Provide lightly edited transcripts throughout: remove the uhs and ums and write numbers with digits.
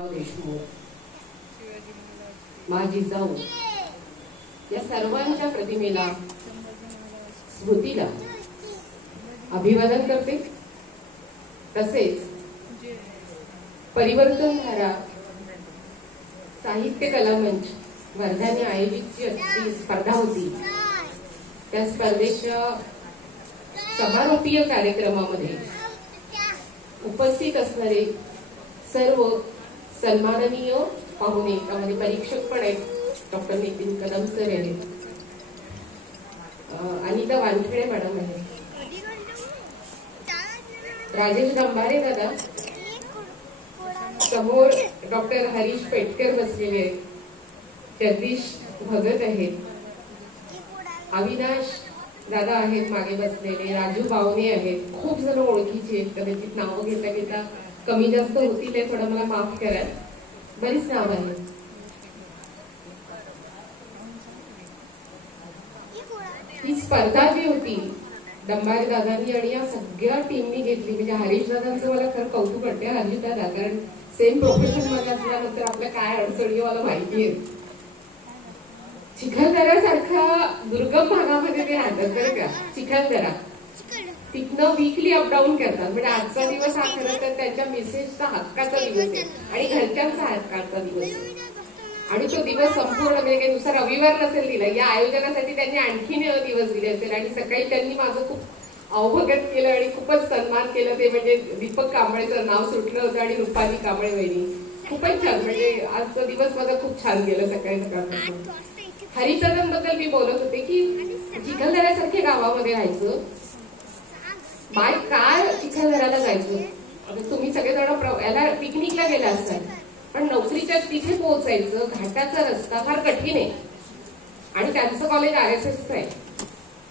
देशमुख, माझी जाऊ या सर्वांच्या प्रतिमेला स्मृतीला अभिवादन करते। तसेच परिवर्तनधारा साहित्य कला मंच वर्धाने आयोजित जी स्पर्धा होती त्या स्पर्धेच्या समारोपीय कार्यक्रमामध्ये उपस्थित असणारे सर्व सन्माननीय पाहुणे, त्यामध्ये परीक्षक पण आहेत, डॉक्टर नितीन कदम सर आहेत, अनिता वानखेडे मॅडम आहेत, राजेश गंभारे दादा, समोर डॉक्टर हरीश पेटकर बसलेले आहेत, जगदीश भगत आहेत, अविनाश दादा आहेत मागे बसलेले, राजू बावणे आहेत, खूप जण ओळखीचे आहेत, कदाचित नावं घेता घेता कमी जास्त होती ते थोडं मला माफ करा, बरीच नाव आहेत। ही स्पर्धा जी होती दंबारे दादांनी आणि या सगळ्या टीमनी घेतली, म्हणजे हरीश दादांचं मला खरं कौतुक वाटते, हरीश दादा, कारण सेम प्रोफेशन मध्ये असल्यानंतर आपल्या काय अडचणी मला माहिती आहे। चिखलदऱ्यासारख्या दुर्गम भागामध्ये ते राहतात बरं का, चिखलदरा तिथनं वीकली अपडाऊन करतात, म्हणजे आजचा दिवस हा खरं तर त्यांच्या मिसेसचा हक्काचा दिवस आहे आणि घरच्यांचा हक्काचा दिवस आहे, आणि तो दिवस संपूर्ण म्हणजे काही नुसार रविवार नसेल दिला, या आयोजनासाठी त्यांनी आणखीन दिवस दिले असेल, आणि सकाळी त्यांनी माझं खूप अवभगत केलं आणि खूपच सन्मान केलं, ते म्हणजे दीपक कांबळेचं नाव सुटलं होतं आणि रुपाली कांबळे वहिनी, खूपच छान, म्हणजे आजचा दिवस माझा खूप छान गेला सकाळी सकाळपासून। हरिचंदन मी बोलत होते की चिखलदऱ्यासारख्या गावामध्ये राहायचं, बाय कार चिखलदऱ्याला जायचं, तुम्ही सगळेजण याला पिकनिकला गेला असाल, पण नोकरीच्या तिथे पोहोचायचं, घाटाचा रस्ता फार कठीण आहे, आणि त्यांचं कॉलेज RSS आहे,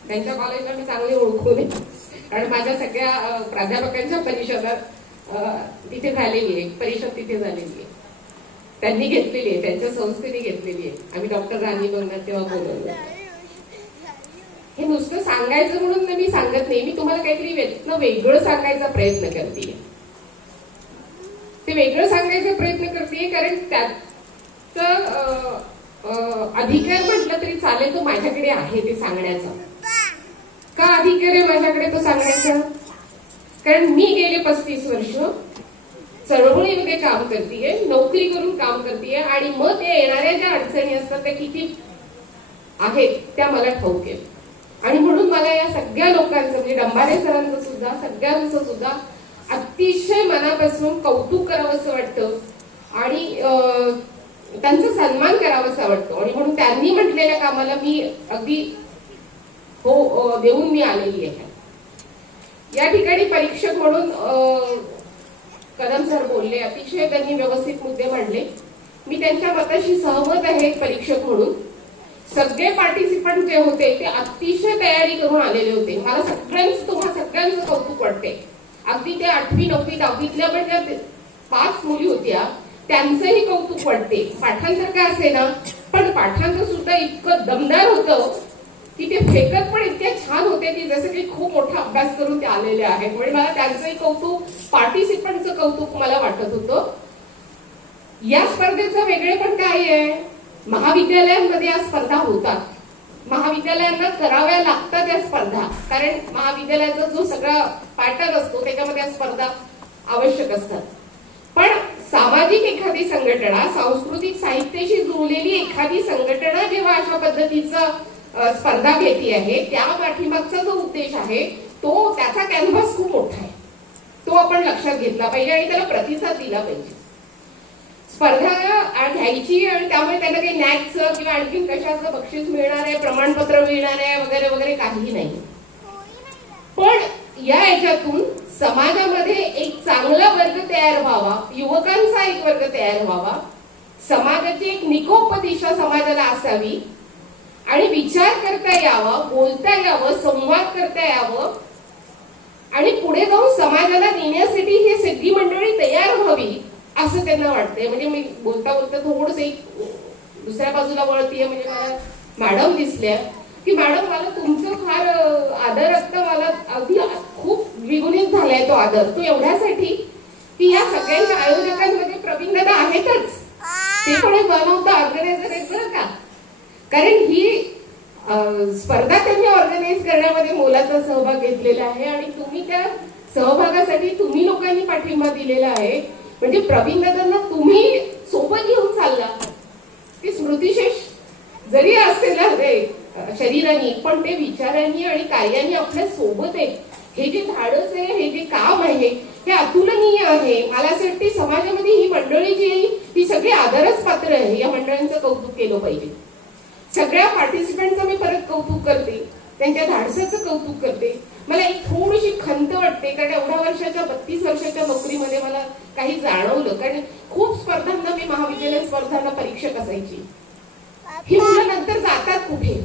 त्यांच्या कॉलेजला मी चांगले ओळखून आहे, कारण माझ्या सगळ्या प्राध्यापकांच्या परिषदात तिथे झालेली आहे, परिषद तिथे झालेली आहे, त्यांनी घेतलेली आहे, त्यांच्या संस्थेने घेतलेली आहे, आम्ही डॉक्टर राणी बंगला तेव्हा बोलवलं। हे नुसतं सांगायचं म्हणून मी सांगत नाही, मी तुम्हाला काहीतरी वेगळं सांगायचा प्रयत्न करते, ते वेगळं सांगायचा प्रयत्न करते कारण त्याचा अधिकार म्हटलं तरी चालेल, तो माझ्याकडे आहे ते सांगण्याचा। का अधिकार आहे माझ्याकडे तो सांगण्याचा? कारण मी गेले 35 वर्ष चळवळीमध्ये काम करतेय, नोकरी करून काम करतेय, आणि मग ते येणाऱ्या ज्या अडचणी असतात त्या किती आहेत त्या मला ठाऊक आहे, आणि म्हणून मला या सगळ्या लोकांचं म्हणजे डंबारे सरांचं सुद्धा, सगळ्यांचं सुद्धा अतिशय मनापासून कौतुक करावंसं वाटतं आणि त्यांचा सन्मान करावासा वाटतो, आणि म्हणून त्यांनी म्हटलेल्या कामाला मी अगदी हो देऊन मी आलेली आहे। या ठिकाणी परीक्षक म्हणून कदम सर बोलले, अतिशय त्यांनी व्यवस्थित मुद्दे मांडले, मी त्यांच्या मताशी सहमत आहे। परीक्षक म्हणून सगळे पार्टिसिपंट जे होते ते अतिशय तयारी करून आलेले होते, मला तुम्हा सगळ्यांचं कौतुक वाटते, अगदी त्या 8वी 9वी 10वीतल्या पण ज्या 5 मुली होत्या त्यांचंही कौतुक वाटते। पाठांतर का असे ना, पण पाठांतर सुद्धा इतकं दमदार होतं की ते फेकत पण इतके छान होते की जसं की खूप मोठा अभ्यास करून ते आलेले आहेत, म्हणजे मला त्यांचंही कौतुक, पार्टिसिपंटचं कौतुक मला वाटत होतं। या स्पर्धेचं वेगळे पण काय आहे, महाविद्यालयांमध्ये या स्पर्धा होतात, महाविद्यालयांना कराव्या लागतात या स्पर्धा, कारण महाविद्यालयाचा जो सगळा पॅटर्न असतो त्याच्यामध्ये या स्पर्धा आवश्यक असतात, पण सामाजिक एखादी संघटना, सांस्कृतिक साहित्याशी जुळलेली एखादी संघटना जेव्हा अशा पद्धतीचं स्पर्धा घेते आहे, त्या पाठीमागचा जो उद्देश आहे तो त्याचा कॅनव्हास खूप मोठा आहे, तो आपण लक्षात घेतला पाहिजे आणि त्याला प्रतिसाद दिला पाहिजे। स्पर्धा घ्यायची आणि त्यामुळे त्यांना काही नॅकचं किंवा आणखी कशाचं बक्षीस मिळणार आहे, प्रमाणपत्र मिळणार आहे वगैरे वगैरे काहीही नाही, पण या याच्यातून समाजामध्ये एक चांगला वर्ग तयार व्हावा, युवकांचा एक वर्ग तयार व्हावा, समाजाची एक निकोप दिशा समाजाला असावी, आणि विचार करता यावा, बोलता यावं, संवाद करता यावं, आणि पुढे जाऊन समाजाला देण्यासाठी ही सगळी मंडळी तयार व्हावी असं त्यांना वाटतंय। म्हणजे मी बोलता बोलता थोडंसं एक दुसऱ्या बाजूला वळतीये, म्हणजे मला मॅडम दिसल्या की मॅडम मला तुमचं फार आदर असतं, मला अगदी खूप द्विगुणित झालाय तो आदर, तो एवढ्यासाठी की या सगळ्यांच्या आयोजकांमध्ये प्रवीण दादा आहेत ते पण एक वन ऑफ द ऑर्गनायझर आहेत बरं का. कारण ही स्पर्धा त्यांनी ऑर्गनाईज करण्यामध्ये मोलाचा सहभाग घेतलेला आहे आणि तुम्ही त्या सहभागासाठी तुम्ही लोकांनी पाठिंबा दिलेला आहे. म्हणजे प्रवीण दादांना तुम्ही सोबत घेऊन चालला. ती स्मृतिशेष जरी असेल शरीराने पण ते विचारांनी आणि कार्याने आपल्या सोबत आहे. हे जे धाडस आहे, हे जे काम आहे, हे अतुलनीय आहे. मला असं वाटतं समाजामध्ये ही मंडळी जी आहे ही सगळी आदरच पात्र आहे. या मंडळींचं कौतुक केलं पाहिजे. सगळ्या पार्टिसिपंटचं मी परत कौतुक करते, त्यांच्या धाडसाचं कौतुक करते. मला एक थोडीशी खंत वाटते कारण एवढ्या वर्षाच्या 32 वर्षाच्या नोकरीमध्ये मला काही जाणवलं. कारण खूप स्पर्धांना मी महाविद्यालयीन स्पर्धांना परीक्षक असायची. ही मुलं नंतर जातात कुठे?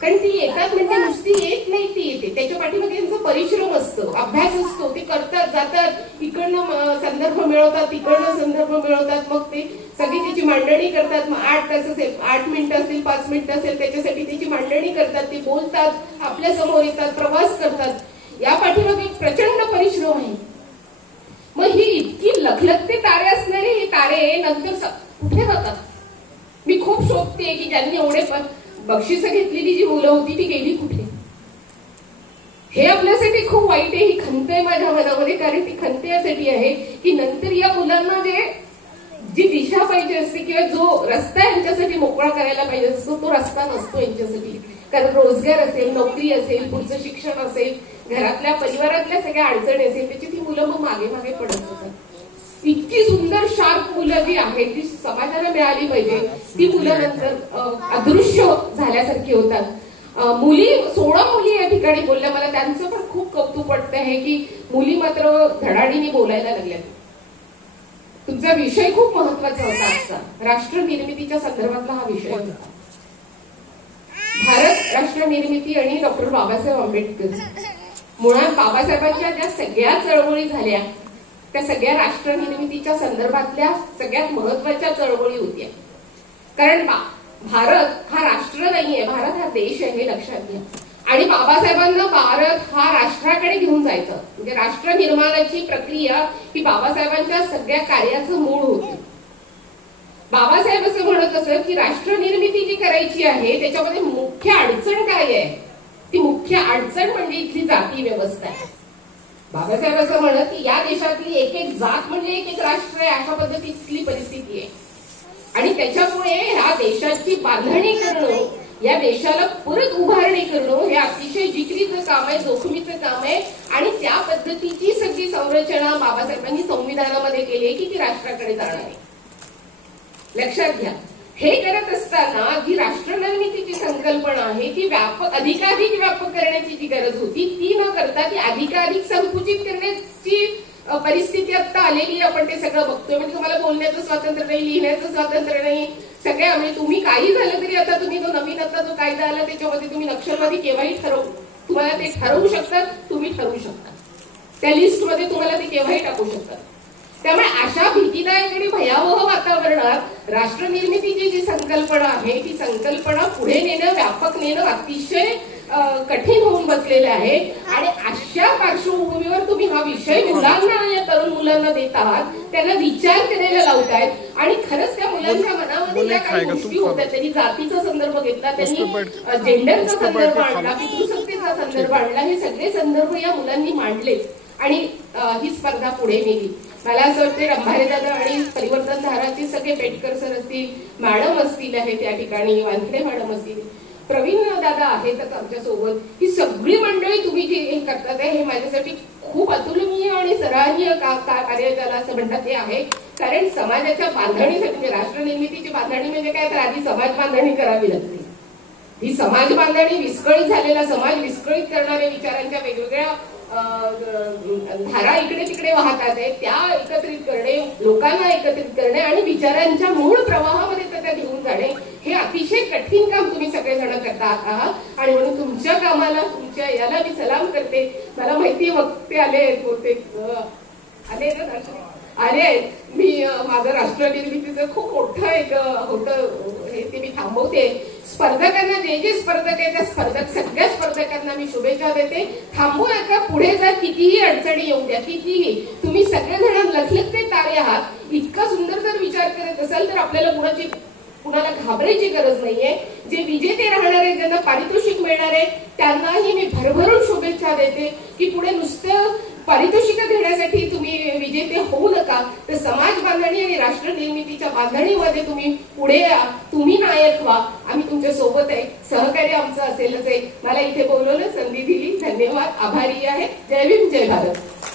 कारण ती येतात म्हणजे नुसती येत नाही, ती येते. त्याच्या पाठीमागे त्यांचा परिश्रम असतो, अभ्यास असतो. ते करतात, जातात, इकडनं संदर्भ मिळवतात, तिकडनं संदर्भ मिळवतात. मग ते सगळी त्याची मांडणी करतात. मग 8 तास असेल, 8 मिनिटं असेल, 5 मिनिटं असेल, त्याच्यासाठी त्याची मांडणी करतात. ते बोलतात, आपल्या समोर येतात, प्रवास करतात. या पाठीमागे एक प्रचंड परिश्रम आहे. मग ही इतकी लखलखते तारे असणारे हे तारे नंतर कुठे जातात? मी खूप शोधते की ज्यांनी एवढे बक्षिसं घेतलेली जी मुलं होती ती गेली कुठे? हे आपल्यासाठी खूप वाईट आहे. ही खंत आहे माझ्या मनामध्ये. कारण ती खंत यासाठी आहे की नंतर या मुलांना जी दिशा पाहिजे असते किंवा जो रस्ता यांच्यासाठी मोकळा करायला पाहिजे असतो तो रस्ता नसतो यांच्यासाठी. कारण रोजगार असेल, नोकरी असेल, पुढचं शिक्षण असेल, घरातल्या परिवारातल्या सगळ्या अडचणी असेल, त्याची ती मुलं मग मागे मागे पडत होतात. इतकी सुंदर शार्प मुलं जी आहेत ती समाजाला मिळाली पाहिजे. ती मुलं नंतर अदृश्य झाल्यासारखी होतात. मुली 16 मुली या ठिकाणी बोलल्या. मला त्यांचं पण खूप कौतुक वाटतं आहे की मुली मात्र धडाडीने बोलायला लागल्या. तुमचा विषय खूप महत्वाचा होता आजचा. राष्ट्र निर्मितीच्या संदर्भातला हा विषय होता. भारत राष्ट्र निर्मिती आणि डॉक्टर बाबासाहेब आंबेडकर. मुळात बाबासाहेबांच्या ज्या सगळ्या चळवळी झाल्या त्या सगळ्या राष्ट्र निर्मितीच्या संदर्भातल्या सगळ्यात महत्वाच्या चळवळी होत्या. कारण भारत हा राष्ट्र नाहीये, भारत हा देश आहे, लक्षात घ्या. आणि बाबासाहेबांना भारत हा राष्ट्राकडे घेऊन जायचं. म्हणजे राष्ट्र निर्माणाची प्रक्रिया ही बाबासाहेबांच्या सगळ्या कार्याचं मूळ होती. बाबासाहेब असं म्हणत असत की राष्ट्र निर्मिती जी करायची आहे त्याच्यामध्ये मुख्य अडचण काय आहे? ती मुख्य अडचण म्हणजे इथली जाती व्यवस्था आहे. बाबासाहेब असं म्हणत की या देशातली एक एक जात म्हणजे एक एक राष्ट्र आहे, अशा पद्धतीतली परिस्थिती आहे. आणि त्याच्यामुळे ह्या देशाची बांधणी करणं, या देशाला परत उभारणी करणं हे अतिशय जिकिरीचं काम आहे, जोखमीचं काम आहे. आणि त्या पद्धतीची सगळी संरचना बाबासाहेबांनी संविधानामध्ये केली आहे की ती राष्ट्राकडे जाणार आहे. लक्षात घ्या. हे करत असताना जी राष्ट्र निर्मितीची संकल्पना आहे ती अधिकाधिक व्यापक करण्याची जी गरज होती ती न करता ती अधिकाधिक संकुचित करण्याची परिस्थिती आता आलेली. आपण ते सगळं बघतोय. म्हणजे तुम्हाला बोलण्याचं स्वातंत्र्य नाही, लिहिण्याचं स्वातंत्र्य नाही, सगळ्या म्हणजे तुम्ही काही झालं तरी आता तुम्ही जो नवीन आता जो कायदा आला त्याच्यामध्ये तुम्ही नक्षलवादी केव्हाही तुम्हाला ते ठरवू शकतात, तुम्ही ठरवू शकता. त्या लिस्टमध्ये तुम्हाला ते केव्हाही टाकू शकतात. त्यामुळे अशा भीतीदायक आणि भयावह वातावरणात राष्ट्र निर्मितीची जी संकल्पना आहे ती संकल्पना पुढे नेणं, व्यापक नेणं अतिशय कठीण होऊन बसलेलं आहे. आणि अशा पार्श्वभूमीवर तुम्ही हा विषय मुलांना, या तरुण मुलांना देत आहात, त्यांना विचार करायला लावतायत. आणि खरंच त्या मुलांच्या मनामध्ये ज्या काही गोष्टी होत्या, त्यांनी जातीचा संदर्भ घेतला, त्यांनी जेंडरचा संदर्भ आणला, पितृसत्तेचा संदर्भ आणला, हे सगळे संदर्भ या मुलांनी मांडले आणि ही स्पर्धा पुढे नेली. मला असं वाटतं रंभारे दादा आणि परिवर्तन धाराचे सगळे पेटकर सर असतील, मॅडम असतील आहे त्या ठिकाणी, वानखेडे मॅडम असतील, प्रवीण दादा आहेतच आमच्यासोबत, ही सगळी मंडळी तुम्ही जे हे करतात आहे हे माझ्यासाठी खूप अतुलनीय आणि सराहनीय कार्य ज्याला असं म्हणतात ते आहे. कारण समाजाच्या बांधणीसाठी म्हणजे राष्ट्र निर्मितीची बांधणी म्हणजे काय तर आधी समाज बांधणी करावी लागते. ही समाज बांधणी विस्कळीत झालेला समाज, विस्कळीत करणाऱ्या विचारांच्या वेगवेगळ्या धारा इकडे तिकडे वाहतात आहेत, त्या एकत्रित करणे, लोकांना एकत्रित करणे आणि विचारांच्या मूळ प्रवाहामध्ये त्या घेऊन जाणे हे अतिशय कठीण काम तुम्ही सगळेजण करता आहात. आणि म्हणून तुमच्या कामाला, तुमच्या याला मी सलाम करते. मला माहिती वक्ते आले बहुतेक आले ना, आले आहेत. मी माझं राष्ट्र निर्मितीचं खूप मोठं एक होतं हे ते मी थांबवते. स्पर्धकांना जे जे स्पर्धक आहे त्या सगळ्या स्पर्धकांना मी शुभेच्छा देते. थांबू नका, पुढे जा, कितीही अडचणी येऊ द्या, कितीही. तुम्ही सगळेजण लखलखते तारे आहात. इतका सुंदर जर विचार करत असाल तर तर आपल्याला कुणाला घाबरायची गरज नाहीये. जे विजेते राहणार आहे, ज्यांना पारितोषिक मिळणार आहे, त्यांनाही मी भरभरून शुभेच्छा देते की पुढे नुसतं पारितोषिक देण्यासाठी तुम्ही विजेते होऊ नका, तर समाज बांधणी आणि राष्ट्र निर्मितीच्या बांधणीमध्ये तुम्ही पुढे या, तुम्ही नायक व्हा. आम्ही तुमच्या सोबत आहे, सहकार्य आमचं असेलच आहे. मला इथे बोलवलं, संधी दिली, धन्यवाद, आभारी आहे. जय भीम, जय भारत.